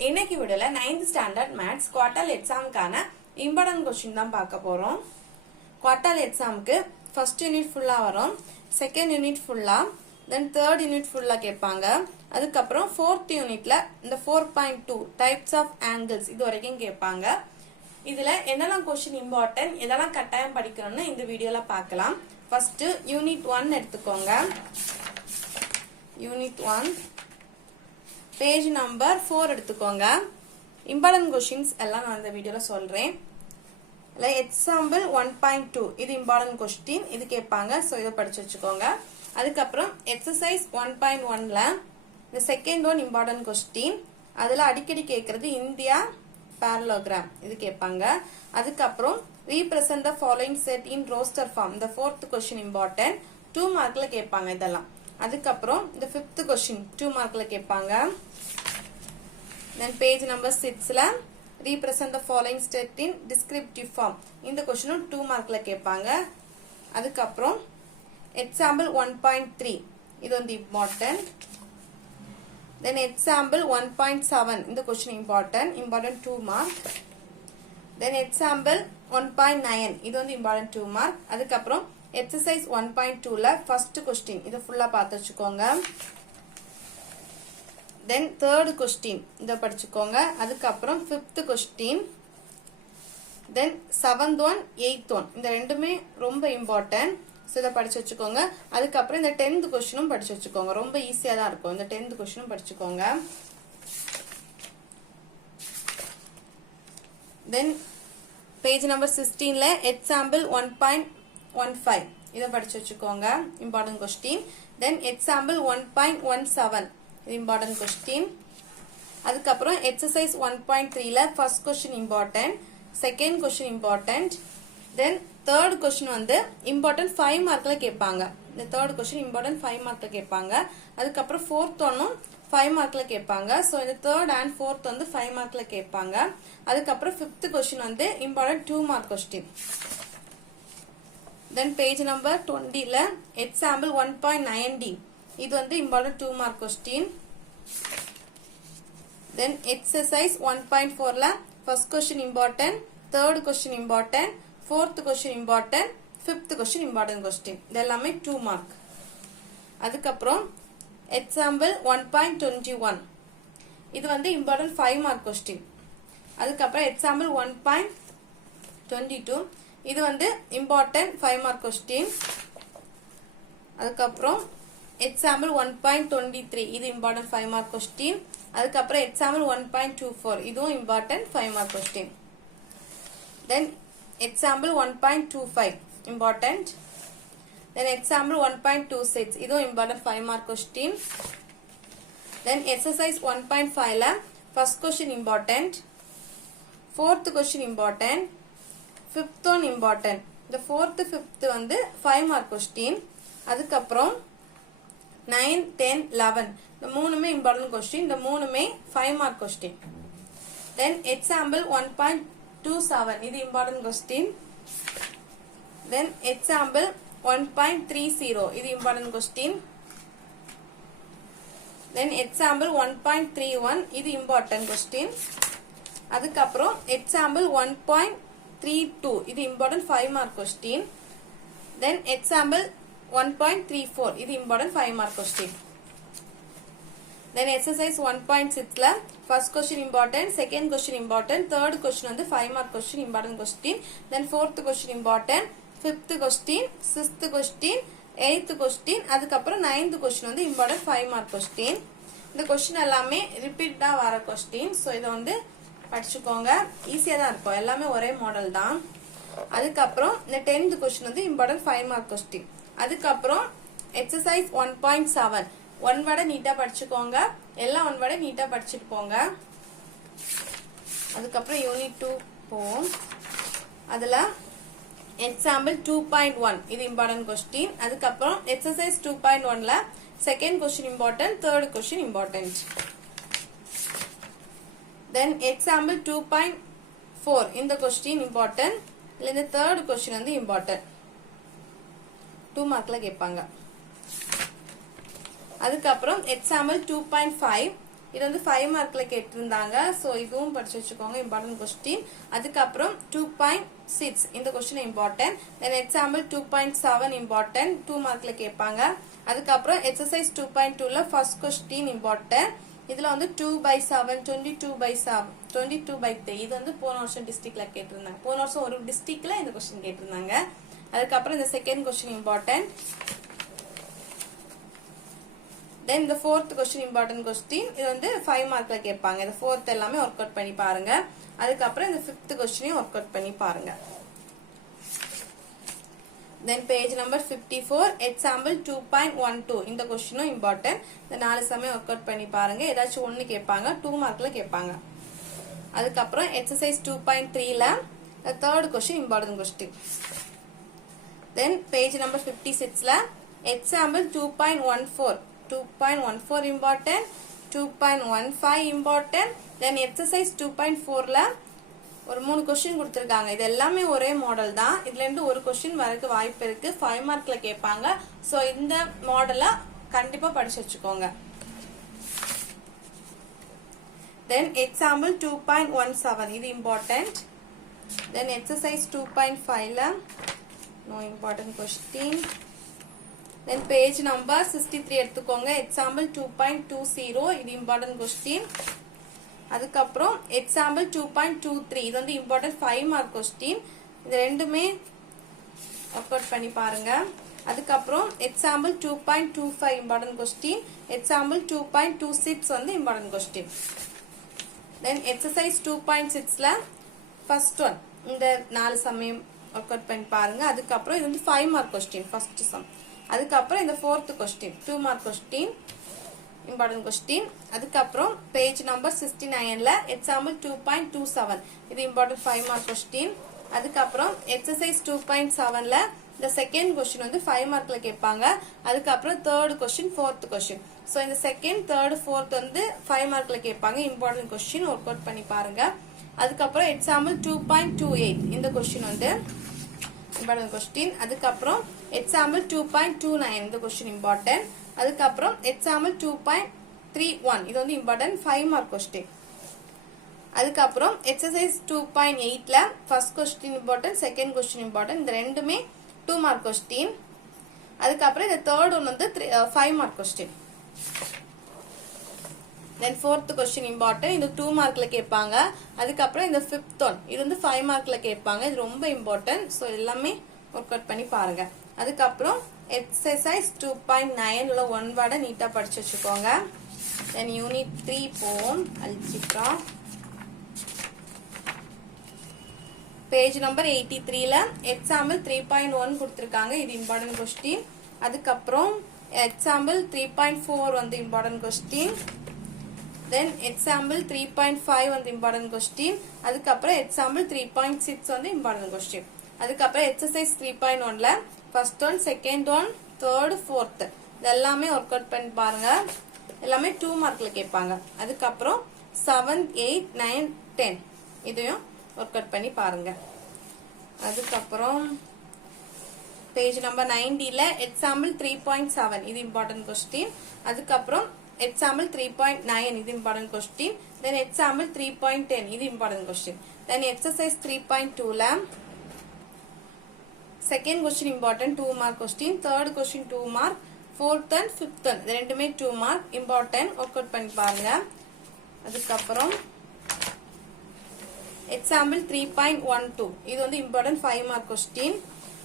இன்னைக்கு விடல 9th standard maths quarter எக்ஸாமுக்கான இம்பார்ட்டன்ட் கொஸ்டின் தான் பார்க்க போறோம். குவார்டர் எக்ஸாமுக்கு ஃபர்ஸ்ட் யூனிட் ஃபுல்லா வரும், செகண்ட் யூனிட் ஃபுல்லா, தென் தேர்ட் யூனிட் ஃபுல்லா கேட்பாங்க. அதுக்கப்புறம் ஃபோர்த் யூனிட்ல இந்த 4.2 டைப்ஸ் ஆஃப் ஆங்கிள்ஸ் இது வரைக்கும் கேட்பாங்க. இதுல என்னெல்லாம் கொஸ்டின் இம்பார்ட்டன்ட், எதெல்லாம் கட்டாயம் படிக்கணும்னு இந்த வீடியோல பார்க்கலாம். ஃபர்ஸ்ட் யூனிட் 1 எடுத்துக்கோங்க. யூனிட் 1 பேஜ் நம்பர் 4 எடுத்துக்கோங்க. இம்பார்ட்டன்ட் கொஸ்டின்ஸ் எல்லாம் நான் இந்த வீடியோல சொல்றேன். எக்ஸாம்பிள் 1.2 இது இம்பார்ட்டன்ட் கொஸ்டின், இது கேட்பாங்க. ஸோ இதை படிச்சு வச்சுக்கோங்க. அதுக்கப்புறம் எக்ஸசைஸ் 1.1ல இந்த செகண்ட் ஒன் இம்பார்ட்டன்ட் கொஸ்டின், அதுல அடிக்கடி கேட்கறது இந்தியா parallelogram இது கேட்பாங்க. அதுக்கப்புறம் represent the following set in roster form இந்த fourth question important 2 மார்க்ல கேட்பாங்க இதெல்லாம். அதுக்கப்புறம் இந்த 5th question 2 மார்க்ல கேட்பாங்க. then page number 6ல represent the following set in descriptive form இந்த கொஸ்டினும் 2 மார்க்ல கேட்பாங்க. அதுக்கப்புறம் example 1.3 இது வந்து important. then example 1.7 இந்த question important 2 mark. then example 1.9 இது வந்து important 2 mark. அதுக்கப்புறம் exercise 1.2ல first question இது ஃபுல்லா பார்த்து வச்சுக்கோங்க. then third question இத படிச்சுக்கோங்க. அதுக்கப்புறம் 5th question, then 7th one 8th one இந்த ரெண்டுமே ரொம்ப important. ஸோ இதை படிச்சு வச்சுக்கோங்க. அதுக்கப்புறம் இந்த 10th கொஸ்டினும் படிச்சு வச்சுக்கோங்க. ரொம்ப ஈஸியா தான் இருக்கும். இந்த 10th கொஸ்டினும் படிச்சுக்கோங்க. then பேஜ் நம்பர் 16ல எக்ஸாம்பிள் 1.15 இதை படிச்சு வச்சுக்கோங்க. Important question. then எக்ஸாம்பிள் 1.17 இது இம்பார்ட்டன்ட் கொஸ்டின். அதுக்கப்புறம் எக்ஸசைஸ் 1.3ல first question important, second question important, then third question வந்து இம்பார்ட்டன்ட் 5 மார்க்ல கேட்பாங்க. இந்த தேர்ட் கொஸ்டின் இம்பார்ட்டன்ட் 5 மார்க்ல கேட்பாங்க. அதுக்கப்புறம் ஃபோர்த் ஒன்னும் 5 மார்க்ல கேட்பாங்க. ஸோ இந்த தேர்ட் அண்ட் ஃபோர்த் வந்து 5 மார்க்ல கேட்பாங்க. அதுக்கப்புறம் 5th கொஸ்டின் வந்து important 2 mark question. Then page number 20ல எக்ஸாம்பிள் 1.9d இது வந்து important 2 mark question. Then exercise 1.4ல first question important, third question important, fourth question important, 5th question important question. இது எல்லாமே 2 mark. அதுக்கப்புறம் example 1.21 இது வந்து important 5 mark question. அதுக்கப்புறம் example 1.22 இது வந்து important 5 mark question. அதுக்கப்புறம் example 1.23 இது important 5 mark question. அதுக்கப்புறம் example 1.24 இதுவும் important 5 mark question. then example 1.25 important. then example 1.26 இதுவும் important 5 mark question. then exercise 1.5ல first question important, fourth question important, fifth one important. இந்த fourth fifth வந்து 5 mark question. அதுக்கப்புறம் 9 10 11 இந்த மூணுமே important question, இந்த மூணுமே 5 mark question. then example 1.27 இது important question. then example 1.30 இது important question. then example 1.31 இது important question. அதுக்கப்புறம் example 1.32 இது important 5 mark question. then example 1.34 இது important 5 mark question. then exercise 1.6ல first question important, second question important, third question வந்து 5 mark question important question. then fourth question important, fifth question, sixth question, eighth question, அதுக்கப்புறம் 9th question வந்து important 5 mark question. இந்த question எல்லாமே ரிப்பீட்டா வர question. So இதை வந்து படிச்சுக்கோங்க. ஈஸியா தான் இருக்கும், எல்லாமே ஒரே மாடல் தான். அதுக்கப்புறம் இந்த 10th question வந்து important 5 mark question. அதுக்கப்புறம் exercise 1.7 ஒன் வேர்டை நீட்டா படிச்சுக்கோங்க. எல்லாம் ஒன் வேர்டை நீட்டா படிச்சுட்டு போங்க. அதுக்கப்புறம் யூனிட் 2 போவோம். அதுல எக்ஸாம்பிள் 2.1 இது இம்பார்ட்டன்ட் கொஸ்டின். அதுக்கப்புறம் எக்ஸசைஸ் 2.1ல second question important, third question important. Then example 2.4 இந்த கொஸ்டின் இம்பார்ட்டன்ட், இல்ல இந்த தேர்ட் கொஸ்டின் வந்து இம்பார்ட்டன்ட் 2 மார்க்ல கேட்பாங்க. அதுக்கப்புறம் எக்ஸாம்பிள் 2.5 இது வந்து 5 மார்க்ல கேட்டிருந்தாங்க. ஸோ இதுவும் படிச்சு வச்சுக்கோங்க, இம்பார்ட்டன்ட் கொஸ்டின். அதுக்கப்புறம் 2.6 இந்த question important. Then example 2.7 important, 2 மார்க்ல கேட்பாங்க. அதுக்கப்புறம் எக்ஸசைஸ் 2.2ல ஃபர்ஸ்ட் கொஸ்டின் இம்பார்ட்டன்ட். இதுல வந்து 2/7 22/7 22/3 இது வந்து போன வருஷம் டிஸ்ட்ரிக்ட்ல கேட்டிருந்தாங்க. போன வருஷம் ஒரு டிஸ்ட்ரிக்ட்ல இந்த கொஸ்டின் கேட்டிருந்தாங்க. அதுக்கப்புறம் இந்த செகண்ட் கொஸ்டின் இம்பார்ட்டன்ட். தென் இந்த ஃபோர்த் கொஸ்டின் இம்பார்ட்டன்ட் கொஸ்டின். இது வந்து 5 மார்க்ல கேட்பாங்க. இந்த ஃபோர்த் எல்லாமே ஒர்க் அவுட் பண்ணி பாருங்க. அதுக்கப்புறம் இந்த ஃபிஃப்த் கொஸ்டினையும் ஒர்க் அவுட் பண்ணி பாருங்க. தென் பேஜ் நம்பர் 54 எக்ஸாம்பிள் 2.12 இந்த கொஸ்டினும் இம்பார்ட்டன்ட். இந்த 4 சமயம் ஒர்க் அவுட் பண்ணி பாருங்க. ஏதாச்சும் ஒன்னு கேட்பாங்க, 2 மார்க்ல கேட்பாங்க. அதுக்கப்புறம் எக்ஸசைஸ் 2.3ல third question important question. Then page number 56ல example 2.14 important, 2.15 important. Then exercise 2.4ல ஒரு 3 கொஸ்டின் கொடுத்திருக்காங்க. இது எல்லாமே ஒரே மாடல் தான். இதுல இருந்து ஒரு கொஸ்டின் வரக்கு வாய்ப்பு இருக்கு. 5 மார்க்ல கேட்பாங்க. சோ இந்த மாடலை கண்டிப்பா படிச்சு வச்சுக்கோங்க. தென் எக்ஸாம்பிள் 2.17 இது இம்பார்ட்டன்ட். தென் எக்ஸசைஸ் 2.5ல no important question. Then page number 63 எடுத்துக்கோங்க. எக்ஸாம்பிள் 2.20 இது இம்பார்ட்டன்ட் கொஸ்டின். அதுக்கப்புறம் எக்ஸாம்பிள் 2.23 இது வந்து இம்பார்ட்டன்ட் 5 மார்க் கொஸ்டின். இது ரெண்டுமே ஒர்க் அவுட் பண்ணி பாருங்க. அதுக்கப்புறம் எக்ஸாம்பிள் 2.25 இம்பார்ட்டன்ட் கொஸ்டின். எக்ஸாம்பிள் 2.26 வந்து இம்பார்ட்டன்ட் கொஸ்டின். தென் எக்ஸசைஸ் 2.6ல ஃபர்ஸ்ட் ஒன் இந்த 4 சமயம் ஒர்க் அவுட் பண்ணி பாருங்க. அதுக்கப்புறம் இது வந்து 5 மார்க் கொஸ்டின் ஃபர்ஸ்ட் சம். அதுக்கப்புறம் இந்த fourth question 2 mark question important question. அதுக்கப்புறம் பேஜ் நம்பர் 69ல எக்ஸாம்பிள் 2.27 இது இம்பார்ட்டன்ட் 5 மார்க் கொஸ்டின். அதுக்கப்புறம் எக்ஸசைஸ் 2.7ல இந்த செகண்ட் கொஸ்டின் வந்து 5 மார்க்ல கேட்பாங்க. அதுக்கப்புறம் third question fourth question. So இந்த செகண்ட் தேர்ட் ஃபோர்த் வந்து 5 மார்க்ல கேட்பாங்க. இம்பார்ட்டன்ட் கொஸ்டின் ஒர்க் அவுட் பண்ணி பாருங்க. அதுக்கப்புறம் எக்ஸாம்பிள் 2.28 இந்த கொஸ்டின் வந்து இம்பார்ட்டன்ட் கொஸ்டின். அதுக்கப்புறம் எக்ஸாம்பிள் 2.29 இந்த கொஸ்டின் இம்பார்ட்டன்ட். அதுக்கப்புறம் எக்ஸாம்பிள் 2.31 இது வந்து இம்பார்ட்டன்ட் 5 மார்க் கொஸ்டின். அதுக்கப்புறம் எக்ஸசைஸ் 2.8ல first question important, second question important. இந்த ரெண்டுமே 2 மார்க் கொஸ்டின். அதுக்கப்புறம் இந்த தேர்ட் ஒன் வந்து 5 மார்க் கொஸ்டின். தென் ஃபோர்த் கொஸ்டின் இம்பார்ட்டன்ட், இது 2 மார்க்ல கேட்பாங்க. அதுக்கப்புறம் இந்த ஃபிஃப்த் ஒன் இது வந்து 5 மார்க்ல கேட்பாங்க. இது ரொம்ப இம்பார்ட்டன்ட். ஸோ எல்லாமே ஒர்க் அவுட் பண்ணி பாருங்க. அதுக்கப்புறம் எக்ஸசைஸ் 2.9 ஒன் வேர்டை நீட்டா படிச்சு வச்சுக்கோங்க. தென் யூனிட் 3 போவோம். அல்ஜிப்ரா பேஜ் நம்பர் 83ல எக்ஸாம்பிள் 3.1 கொடுத்திருக்காங்க. இது இம்பார்ட்டன்ட் கொஸ்டின். அதுக்கப்புறம் எக்ஸாம்பிள் 3.4 வந்து இம்பார்ட்டன்ட் கொஸ்டின். தென் எக்ஸாம்பிள் 3.5 வந்து இம்பார்ட்டன்ட் கொஸ்டின். அதுக்கப்புறம் எக்ஸாம்பிள் 3.6 வந்து இம்பார்ட்டன்ட் கொஸ்டின். அதுக்கப்புறம் எக்ஸசைஸ் 3.1ல first one, second one, third, fourth இது எல்லாமே ஒர்க் அவுட் பண்ணி பாருங்க. எல்லாமே 2 மார்க்ல கேட்பாங்க. அதுக்கப்புறம் 7, 8, 9, 10 இதையும் ஒர்க் அவுட் பண்ணி பாருங்க. அதுக்கப்புறம் பேஜ் நம்பர் 90ல எக்ஸாம்பிள் 3.7 இது இம்பார்ட்டன்ட் கொஸ்டின். அதுக்கப்புறம் எக்ஸாம்பிள் 3.9 இது இம்பார்ட்டன்ட் கொஸ்டின். தென் எக்ஸாம்பிள் 3.10 இது இம்பார்ட்டன்ட் கொஸ்டின். தென் எக்ஸசைஸ் 3.2ல second question important 2 mark question, third question 2 mark, fourth and fifth one இது ரெண்டுமே 2 மார்க் இம்பார்ட்டன்ட் ஒர்க் அவுட் பண்ணி பாருங்க. அதுக்கப்புறம் எக்ஸாம்பிள் 3.12 இது வந்து இம்பார்ட்டன்ட் 5 மார்க் கொஸ்டின்.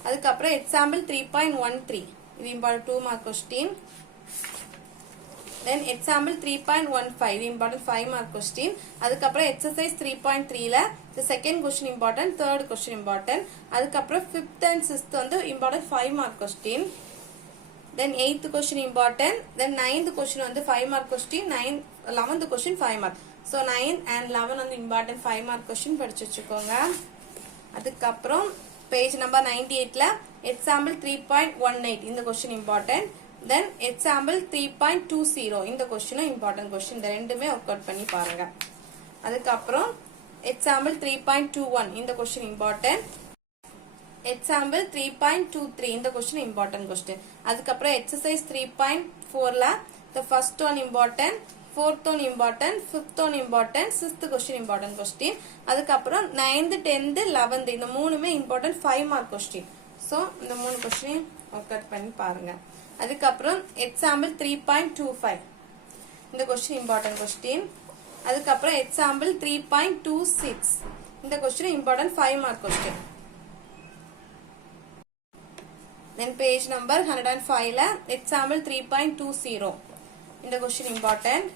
அதுக்கப்புறம் எக்ஸாம்பிள் 3.13 இது important 2 mark question. Then example 3.15 இது இம்பார்ட்டன்ட் 5 மார்க் கொஸ்டின். அதுக்கப்புறம் எக்ஸசைஸ் 3.3ல the second question important, third question important. அதுக்கப்புறம் ஃபிஃப்த் அண்ட் சிக்ஸ்த் வந்து important 5 mark question. Then 8th question important. Then 9th question வந்து 5 mark question. 11th question 5 mark. So 9 and 11 வந்து important 5 mark question படிச்சு வச்சுக்கோங்க. அதுக்கப்புறம் page number 98ல example 3.18 இந்த question important. Then example 3.20 இந்த கொஸ்டினும் important question. இந்த ரெண்டுமே ஒர்க் அவுட் பண்ணி பாருங்க. அதுக்கப்புறம் எக்ஸாம்பிள் 3.21 இந்த கொஸ்டின் இம்பார்ட்டன்ட். எக்ஸாம்பிள் 3.23 இந்த கொஸ்டின் இம்பார்ட்டன்ட் கொஸ்டின். அதுக்கப்புறம் exercise 3.4ல the first one important, 4th one important, 5th one important, 6th question important question. அதுக்கப்புறம் 9th 10th 11th இந்த மூணுமே important 5 mark question. So இந்த மூணு question ஒர்க் அவுட் பண்ணி பாருங்க. அதுக்கப்புறம் example 3.25 இந்த question important question. அதுக்கப்புறம் example 3.26 இந்த question important 5 mark question. Then page number 105 ல example 3.20 இந்த question important.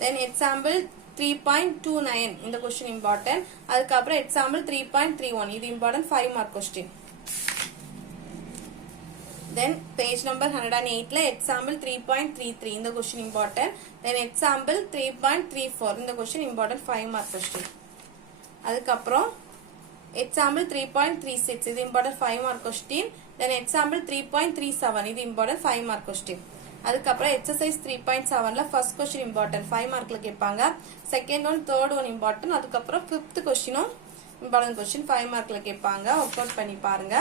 Then example 3.29 இந்த question important. அதுக்கப்புறம் example 3.31 இது important 5 mark question. Then page number 108 ல example 3.33 இந்த question important. Then example 3.34 இந்த question important 5 mark question. அதுக்கப்புறம் example 3.36 இது important 5 mark question. Then example 3.37 இது important 5 mark question. அதுக்கப்புறம் exercise 3.7 ல first question important 5 markல கேட்பாங்க. second one third one important. அதுக்கப்புறம் fifth questionம் important question 5 markல கேட்பாங்க. ஒர்க் அவுட் பண்ணி பாருங்க.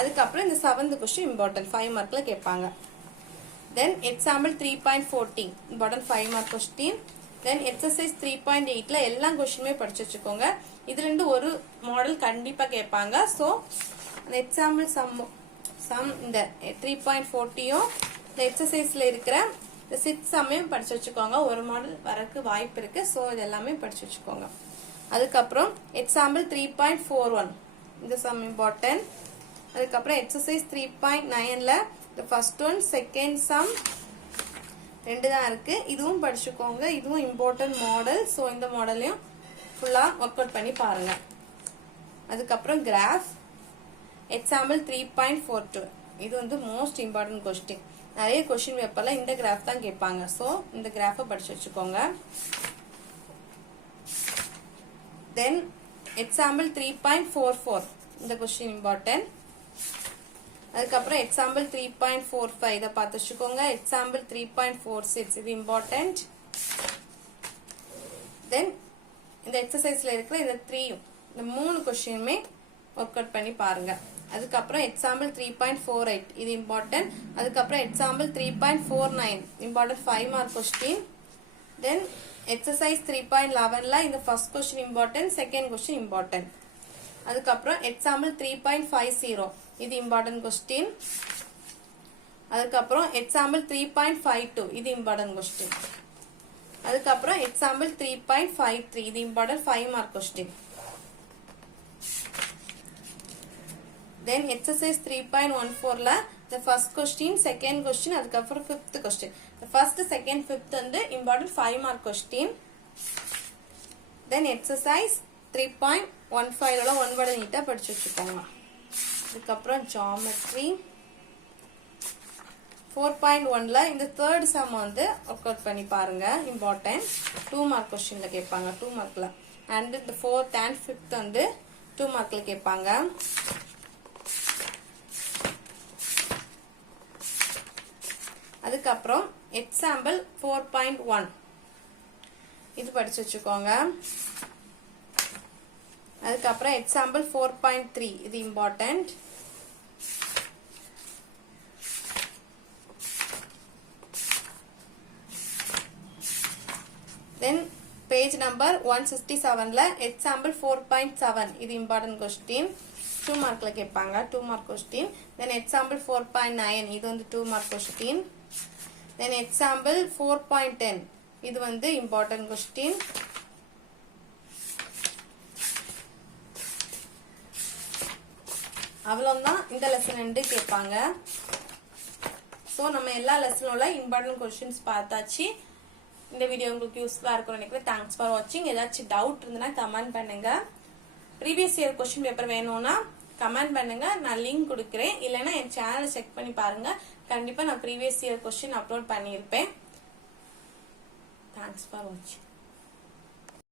அதுக்கப்புறம் இந்த 7th question important 5 markல கேட்பாங்க. Then example 3.14 important 5 mark question. Then exercise 3.8 ல எல்லா questionமே படிச்சு வச்சுக்கோங்க. இதுல இருந்து ஒரு மாடல் கண்டிப்பா கேட்பாங்க. சோ அந்த example sum இந்த 3.40 இந்த எக்ஸசைஸ்ல இருக்கிற இந்த 6 சம்மையும் படிச்சு வச்சுக்கோங்க. ஒரு மாடல் வரக்கு வாய்ப்பு இருக்கு. சோ இது எல்லாமே படிச்சு வச்சுக்கோங்க. அதுக்கப்புறம் எக்ஸாம்பிள் 3.41 இந்த சம் இம்பார்ட்டன்ட். அதுக்கப்புறம் exercise 3.9ல the first one second sum ரெண்டு தான் இருக்கு. இதுவும் படிச்சுக்கோங்க. இதுவும் இம்பார்ட்டன்ட் மாடல். சோ இந்த மாடலையும் ஃபுல்லா ஒர்க் அவுட் பண்ணி பாருங்க. அதுக்கப்புறம் கிராஃப் எக்ஸாம்பிள் 3.42 இது வந்து மோஸ்ட் இம்பார்ட்டன்ட் கொஸ்டின். நிறைய கொஸ்டின் பேப்பர்ல இந்த கிராஃப் தான் கேட்பாங்க. சோ இந்த கிராஃபை படிச்சு வச்சுக்கோங்க. தென் எக்ஸாம்பிள் 3.44 இந்த கொஸ்டின் இம்பார்ட்டன்ட். அதுக்கப்புறம் எக்ஸாம்பிள் 3.45 இதை பார்த்து வச்சுக்கோங்க. எக்ஸாம்பிள் 3.46 இது இம்பார்ட்டன்ட். தென் இந்த எக்ஸசைஸ்ல இருக்கிற இந்த 3 இந்த மூணு கொஸ்டினுமே ஒர்க் அவுட் பண்ணி பாருங்க. அதுக்கப்புறம் எக்ஸாம்பிள் 3.48 இது இம்பார்ட்டன்ட். அதுக்கப்புறம் example 3.49 important 5 mark question. Then exercise 3.11ல இந்த first question important, second question important. அதுக்கப்புறம் எக்ஸாம்பிள் 3.50 இது இம்பார்ட்டன்ட் கொஸ்டின். அதுக்கப்புறம் எக்ஸாம்பிள் 3.52 இது இம்பார்ட்டன்ட் கொஸ்டின். அதுக்கப்புறம் எக்ஸாம்பிள் 3.53 இது important 5 mark question. Then exercise 3.14ல the first question, second question, அதுக்கப்புறம் fifth question. The first, second, fifth வந்து important 5 mark question. Then exercise 3.15ல one word நீட்டா படிச்சு வச்சுக்கோங்க. அதுக்கப்புறம் geometry 4.1ல இந்த third sum வந்து ஒர்க் அவுட் பண்ணி பாருங்க. important 2 mark questionல கேட்பாங்க. 2 markல. and the fourth and fifth வந்து 2 markல கேட்பாங்க. அதுக்கப்புறம் எக்ஸாம்பிள் 4.1 இது படிச்சு வச்சுக்கோங்க. அதுக்கப்புறம் எக்ஸாம்பிள் 4.3 இது இம்பார்ட்டன்ட். தென் பேஜ் நம்பர் 167ல எக்ஸாம்பிள் 4.7 இது இம்பார்ட்டன்ட் கொஸ்டின். 2 மார்க்ல கேட்பாங்க. 2 மார்க் கொஸ்டின். தென் எக்ஸாம்பிள் 4.9 இது வந்து 2 மார்க் கொஸ்டின். Then example 4.10 இது வந்து important question. அவ்வளவுதான் இந்த லெசன் ரெண்டு கேட்பாங்க. சோ நம்ம எல்லா லெசனோட இம்பார்ட்டன்ட் கொஸ்டின்ஸ் பார்த்தாச்சு. இந்த வீடியோ உங்களுக்கு யூஸ்ஃபுல்லா இருக்கும்னு நினைக்கிறேன். தேங்க்ஸ் ஃபார் வாட்சிங். ஏதாச்சும் டவுட் இருந்ததுன்னா கமெண்ட் பண்ணுங்க. ப்ரீவியஸ் இயர் கொஸ்டின் பேப்பர் வேணும்னா கமெண்ட் பண்ணுங்க. நான் லிங்க் கொடுக்குறேன். இல்லைன்னா என் சேனலை செக் பண்ணி பாருங்க. கண்டிப்பா நான் ப்ரீவியஸ் இயர் கொஸ்டின் அப்லோட் பண்ணியிருப்பேன். தேங்க்ஸ் ஃபார் வாட்சிங்.